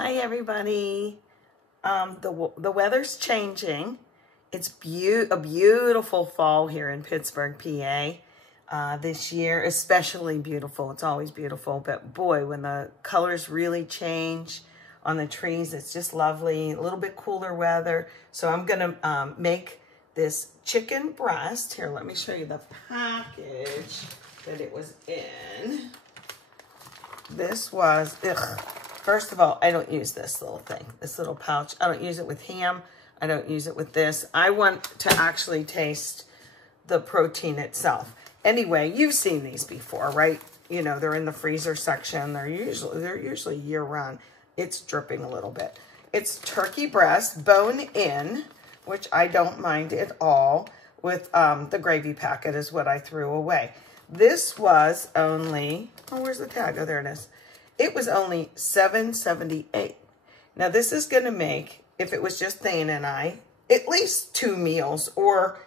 Hi everybody. The weather's changing. It's a beautiful fall here in Pittsburgh, PA. This year, especially beautiful. It's always beautiful, but boy, when the colors really change on the trees, it's just lovely. A little bit cooler weather. So I'm gonna make this chicken breast. Here, let me show you the package that it was in. This was, first of all, I don't use this little thing, this little pouch. I don't use it with ham. I don't use it with this. I want to actually taste the protein itself. Anyway, you've seen these before, right? You know, they're in the freezer section. They're usually year round. It's dripping a little bit. It's turkey breast, bone in, which I don't mind at all, with the gravy packet is what I threw away. This was only, oh, where's the tag? Oh, there it is. It was only $7.78. Now this is going to make, if it was just Thane and I, at least 2 meals, or,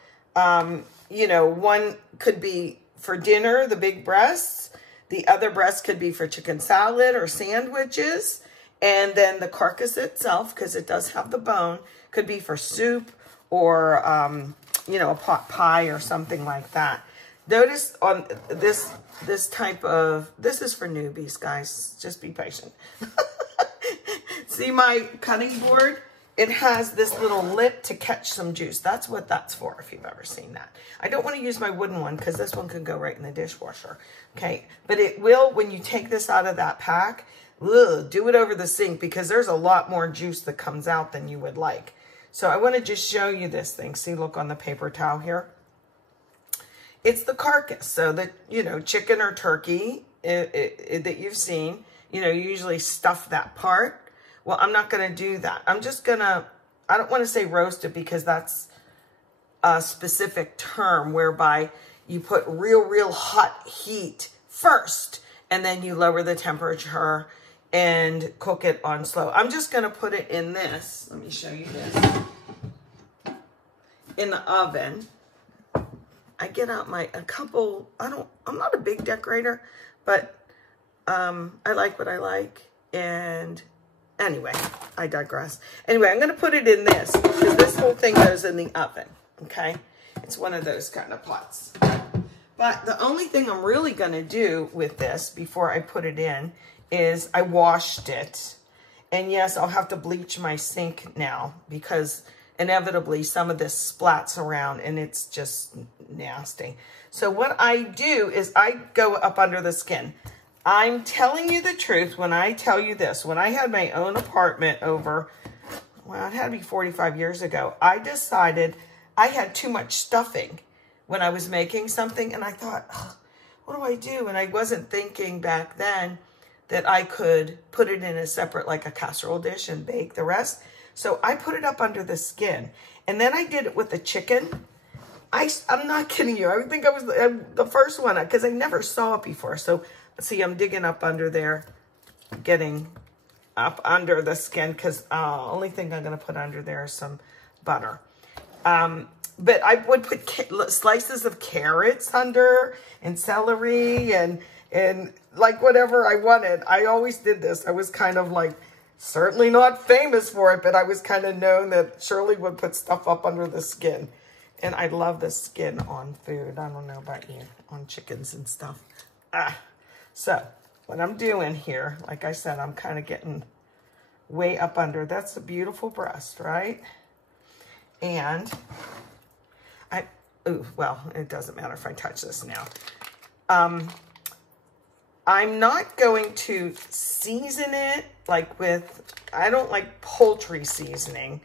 you know, one could be for dinner, the big breasts. The other breast could be for chicken salad or sandwiches. And then the carcass itself, because it does have the bone, could be for soup or, you know, a pot pie or something like that. Notice on this type of, this is for newbies, guys. Just be patient. See my cutting board? It has this little lip to catch some juice. That's what that's for, if you've ever seen that. I don't want to use my wooden one because this one can go right in the dishwasher. Okay, but it will, when you take this out of that pack, do it over the sink because there's a lot more juice that comes out than you would like. So I want to just show you this thing. See, look on the paper towel here. It's the carcass. So that, you know, chicken or turkey that you've seen, you know, you usually stuff that part. Well, I'm not going to do that. I'm just going to, I don't want to say roast it because that's a specific term whereby you put real hot heat first and then you lower the temperature and cook it on slow. I'm just going to put it in this. Let me show you this. In the oven. I get out I'm not a big decorator, but I like what I like. And anyway, I digress. Anyway, I'm going to put it in this because this whole thing goes in the oven, okay? It's one of those kind of pots. But the only thing I'm really going to do with this before I put it in is I washed it. And yes, I'll have to bleach my sink now because inevitably some of this splats around and it's just nasty. So what I do is I go up under the skin. I'm telling you the truth when I tell you this. When I had my own apartment over, well, it had to be 45 years ago, I decided I had too much stuffing when I was making something. And I thought, oh, what do I do? And I wasn't thinking back then that I could put it in a separate, like a casserole dish and bake the rest. So I put it up under the skin. And then I did it with the chicken. I'm not kidding you. I think I was the first one because I never saw it before. So see, I'm digging up under there, getting up under the skin because only thing I'm going to put under there is some butter. But I would put slices of carrots under and celery and like whatever I wanted. I always did this. I was kind of like, certainly not famous for it, but I was kind of known that Shirley would put stuff up under the skin. And I love the skin on food. I don't know about you, on chickens and stuff. So what I'm doing here, like I said, I'm kind of getting way up under. That's a beautiful breast, right? And well, it doesn't matter if I touch this now. I'm not going to season it like with, I don't like poultry seasoning.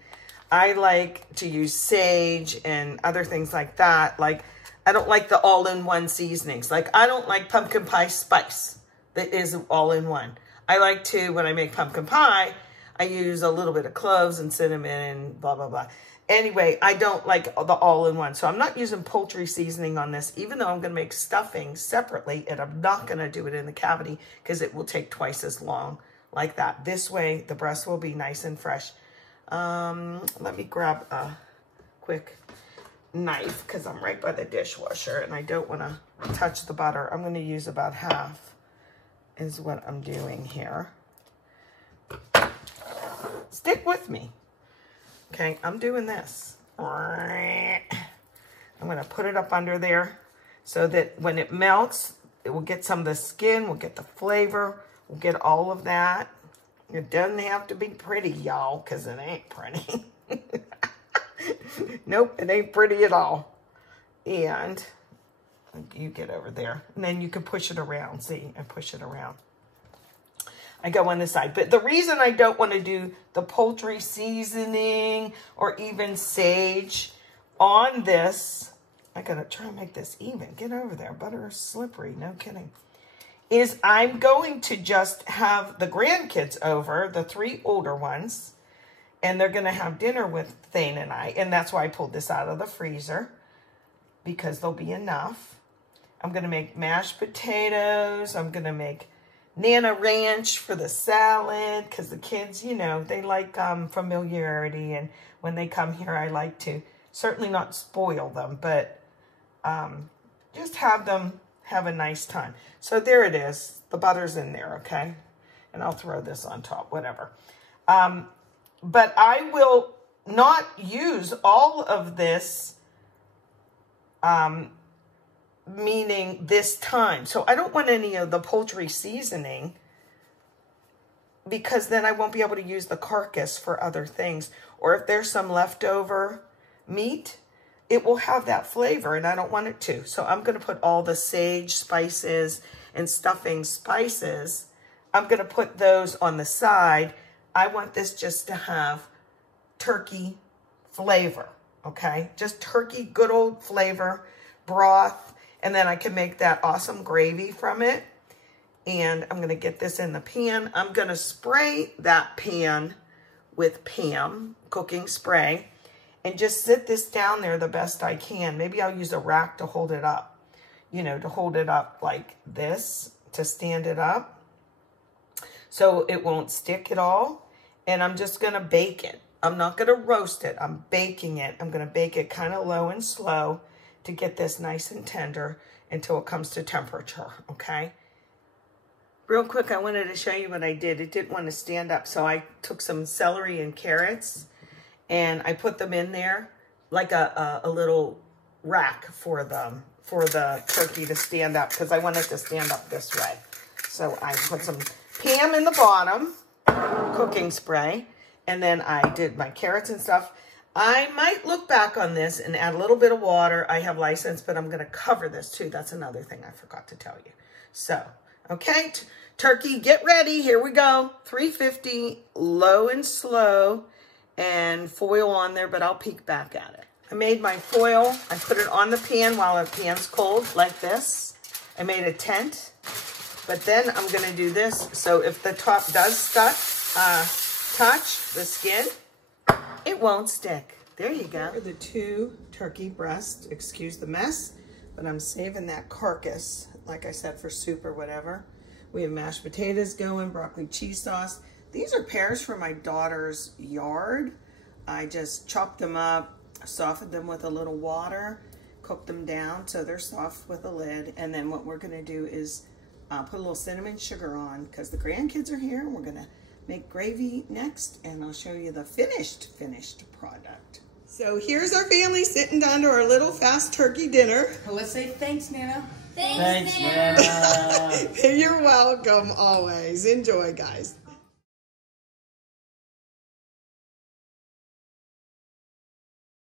I like to use sage and other things like that. Like, I don't like the all-in-one seasonings. Like, I don't like pumpkin pie spice that is all-in-one. I like to, when I make pumpkin pie, I use a little bit of cloves and cinnamon and blah, blah, blah. Anyway, I don't like the all-in-one. So I'm not using poultry seasoning on this, even though I'm going to make stuffing separately, and I'm not going to do it in the cavity because it will take twice as long like that. This way, the breast will be nice and fresh. Let me grab a quick knife because I'm right by the dishwasher and I don't want to touch the butter. I'm going to use about half is what I'm doing here. Stick with me. Okay, I'm doing this. I'm going to put it up under there so that when it melts, it will get some of the skin, we'll get the flavor, we'll get all of that. It doesn't have to be pretty, y'all, because it ain't pretty. Nope, it ain't pretty at all. And you get over there. And then you can push it around. See, I push it around. I go on this side. But the reason I don't want to do the poultry seasoning or even sage on this, I got to try and make this even. Get over there. Butter is slippery. No kidding. Is I'm going to just have the grandkids over, the 3 older ones, and they're going to have dinner with Thane and I. And that's why I pulled this out of the freezer, because there'll be enough. I'm going to make mashed potatoes. I'm going to make Nana Ranch for the salad, because the kids, you know, they like familiarity. And when they come here, I like to certainly not spoil them, but just have them have a nice time. So there it is. The butter's in there, okay? And I'll throw this on top, whatever. But I will not use all of this, meaning this time. So I don't want any of the poultry seasoning, because then I won't be able to use the carcass for other things. Or if there's some leftover meat, it will have that flavor, and I don't want it to. So I'm going to put all the sage spices and stuffing spices. I'm going to put those on the side. I want this just to have turkey flavor, okay? Just turkey, good old flavor, broth, and then I can make that awesome gravy from it. And I'm going to get this in the pan. I'm going to spray that pan with Pam cooking spray, and just sit this down there the best I can. Maybe I'll use a rack to hold it up, you know, to hold it up like this, to stand it up so it won't stick at all. And I'm just going to bake it. I'm not going to roast it. I'm baking it. I'm going to bake it kind of low and slow to get this nice and tender until it comes to temperature, okay? Real quick, I wanted to show you what I did. It didn't want to stand up, so I took some celery and carrots, and I put them in there like a little rack for the turkey to stand up, because I want it to stand up this way. So I put some Pam in the bottom, cooking spray, and then I did my carrots and stuff. I might look back on this and add a little bit of water. I have license, but I'm going to cover this too. That's another thing I forgot to tell you. So, okay, turkey, get ready. Here we go. 350, low and slow, and foil on there, but I'll peek back at it. I made my foil. I put it on the pan while the pan's cold, like this. I made a tent, but then I'm going to do this. So if the top does touch the skin, it won't stick. There you go. Here are the 2 turkey breasts. Excuse the mess, but I'm saving that carcass, like I said, for soup or whatever. We have mashed potatoes going, broccoli cheese sauce. These are pears from my daughter's yard. I just chopped them up, softened them with a little water, cooked them down so they're soft with a lid. And then what we're gonna do is put a little cinnamon sugar on, because the grandkids are here. We're gonna make gravy next, and I'll show you the finished product. So here's our family sitting down to our little fast turkey dinner. Well, let's say thanks, Nana. Thanks, Nana. You're welcome, always. Enjoy, guys.